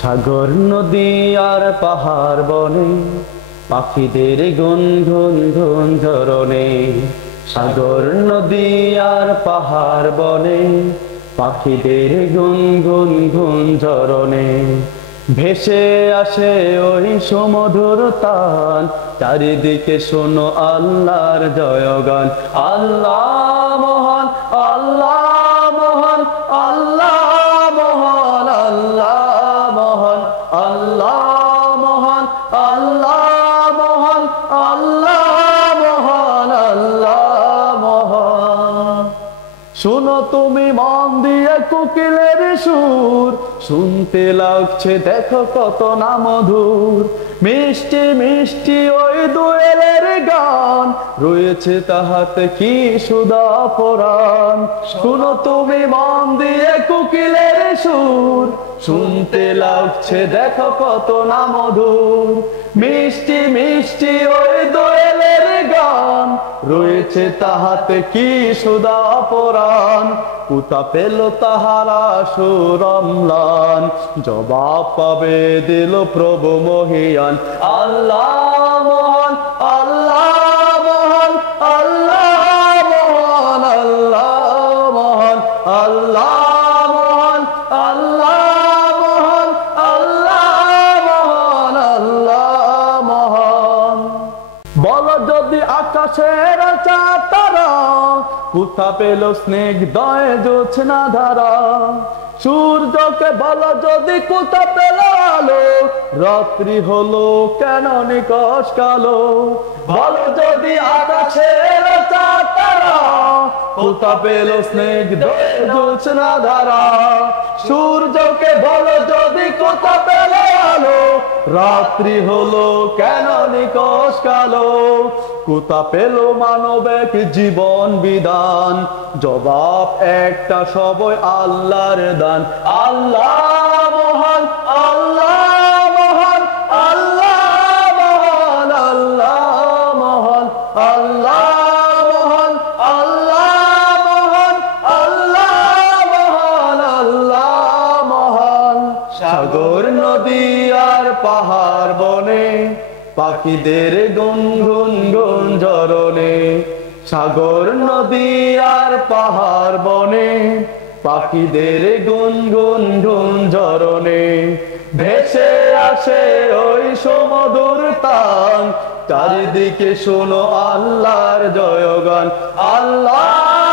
সাগর নদী আর পাহাড় বনে পাখিদের গুনগুন গুন ঝরনে। সাগর নদী আর পাহাড় বনে পাখিদের গুনগুন গুন ঝরনে। ভেসে আসে ওই সুমধুর তান, চারিদিকে শোনো আল্লাহর জয়গান। আল্লাহ মহান, আল্লাহ মহান, আল্লাহ মহান, আল্লাহ মহান, আল্লাহ মহান, আল্লাহ মহান, আল্লাহ মহান, আল্লাহ মহান। শোনো তুমি মন দিয়ে কোকিলের সুর, শুনতে লাগছে দেখো কত না মধুর। মিষ্টি মিষ্টি ওই দোয়েলের গান, রয়েছে তাহাতে কি সুধা পরাণ। শোনো তুমি মন দিয়ে কোকিলের সুর, শুনতে লাগছে দেখো কত না মধুর। মিষ্টি মিষ্টি ওই দোয়েলের গান, রয়েছে তাহাতে কি সুধা পরাণ। কোথা পেল তাহারা সুরম্লান, জবাব পাবে দিল প্রভু মহিয়ান। আল্লাহ মহান, আল্লাহ মহান, আল্লাহ মহান, আল্লাহ মহান, আল্লাহ মহান, আল্লাহ মহান, আল্লাহ মহান, আল্লাহ মহান। বলো যদি আকাশের চাঁদ তারা, কোথা পেল স্নিগ্ধয় জোছনা ধারা। সূর্যকে বলো যদি কোথা পেল আলো, রাত্রি হলো কেন নিকষ কালো। বলো যদি আকাশের চাঁদ তারা, কোথা পেল স্নিগ্ধয় জোছনা ধারা। সূর্যকে বলো যদি কোথা পেল আলো, রাত্রি হলো কেন নিকষ কালো। কোথা পেল মানবিক জীবন বিধান, জবাব একটা সবই আল্লাহর দান। আল্লাহ মহান, আল্লাহ মহান, আল্লাহ মহান, আল্লাহ মহান, আল্লাহ মহান, আল্লাহ মহান, আল্লাহ মহান, আল্লাহ মহান। সাগর নদী আর পাহাড় বনে পাখিদের গুনগুন গুন ঝরনে। সাগর নদী আর পাহাড় বনে পাখিদের গুনগুন গুন ঝরনে। ভেসে আসে ওই সুমধুর তান, চারিদিকে শোনো আল্লাহর জয়গান। আল্লাহ